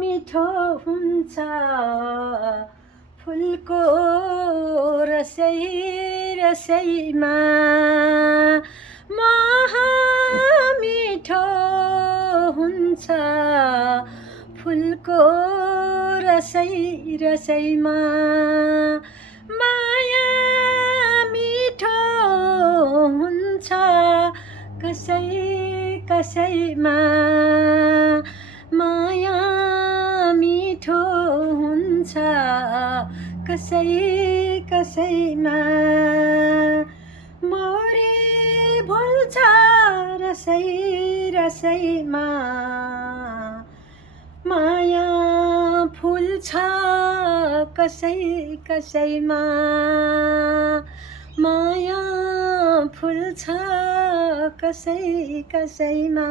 मिठो हुन्छ फुलको रसै रसैमा मिठो हुन्छ फुलको रसै रसैमा माया मिठो हुन्छ कसै कसैमा माया मिठो हुन्छ कसै कसैमा मौरी भुल्छ रसै रसैमा माया फुल्छ कसै कसैमा माया फुल्छ कसै कसैमा।